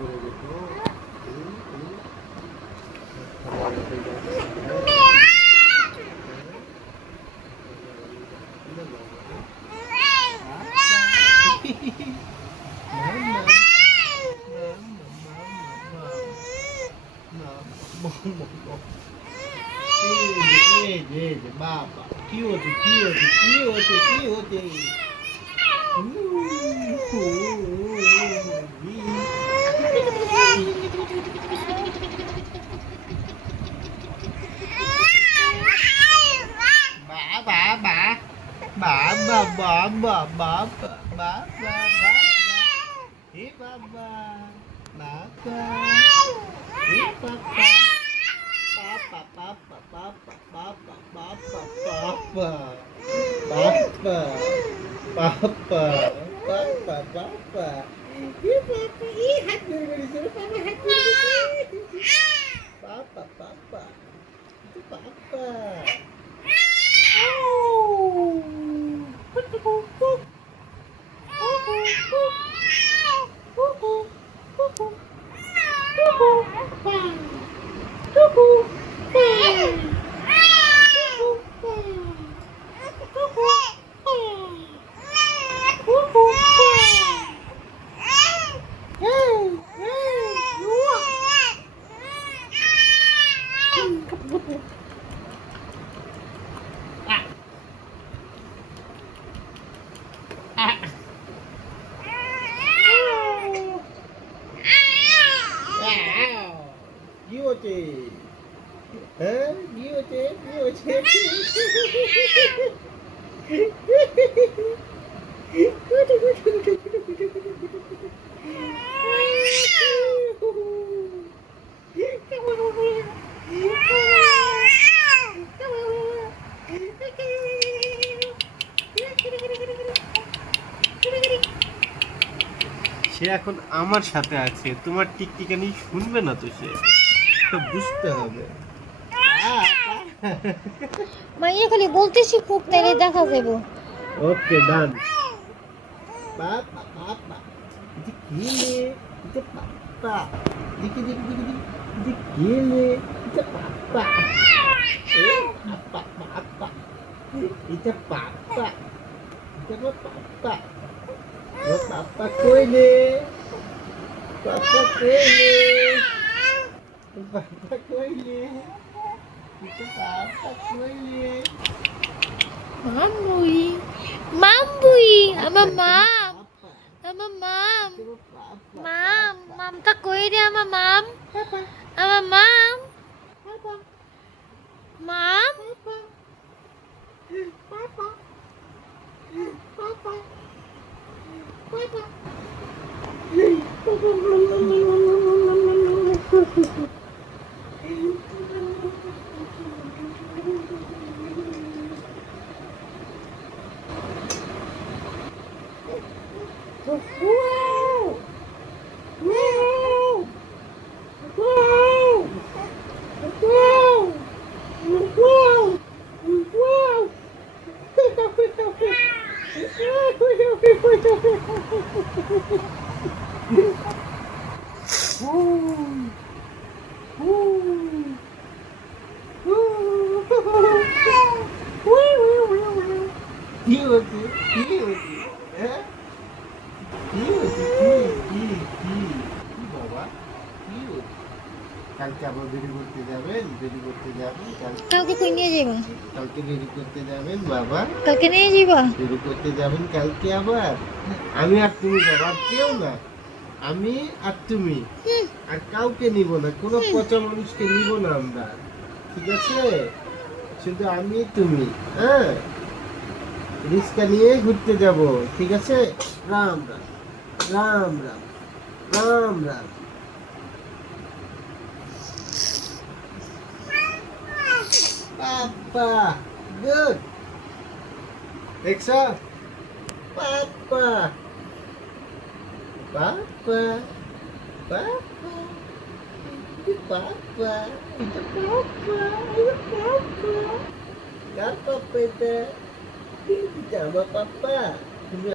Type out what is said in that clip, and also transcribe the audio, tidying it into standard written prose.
করে দেখো বাবা কি হচ্ছে কি হচ্ছে কি হচ্ছে কি হচ্ছে ba ba ba ba ba ba ba ba ba ba hi ba ba ba ba hi ba ba pa pa pa pa pa pa pa pa pa pa pa Papa, Papa, Papa, Papa. Hi Papa, hi happy birthday, Papa, happy birthday. Papa, Papa, itu Papa. কি হচ্ছে হ্যাঁ কি হচ্ছে কি হচ্ছে সে এখন আমার সাথে আছে, তোমার টিকটিকানি শুনবে না তো, সে তো বুঝতে হবে। মাইয়া খালি বলতে শিখুক তাহলে দেখা যাবে। ওকে ডান। পাপা পাপা এটা কি রে, এটা পাপা দেখি দেখি দেখি দেখি এটা কি রে, এটা পাপা এ পাপা পাপা এটা পাপা এটা পাপা ও পাপা কই রে, পাপা কই রে, পাপা কই রে, এটা পাপা কই রে। মামুই মামুই আমার মাম আমার মাম মাম মামটা কই রে আমার মাম আমার মাম মাম কি হচ্ছে কি হচ্ছে হ্যাঁ কি হচ্ছে কি কি কি বাবা কি হচ্ছে? কালকে আবার বেরি করতে যাবেন, বেরি করতে যাবেন কালকে কই নিয়ে যাবা? কালকে বেরি করতে যাবেন বাবা, কালকে নিয়ে যাবা? বেরি করতে যাবেন কালকে আবার। আমি আর তুমি যাবো, আর কেউ না, আমি আর তুমি, আর কাউকে নিব না, কোনো পচা মানুষকে নিব না আমরা, ঠিক আছে? শুধু আমি তুমি, হ্যাঁ রিস্কা নিয়ে ঘুরতে যাব, ঠিক আছে? রাম রাম রাম রাম রাম রাম। পাপা গুড দেখছো পাপা পাপা পাপা পাপা এটা পাপা এটা পাপা কার পাপা এটা? এটা আমার পাপা।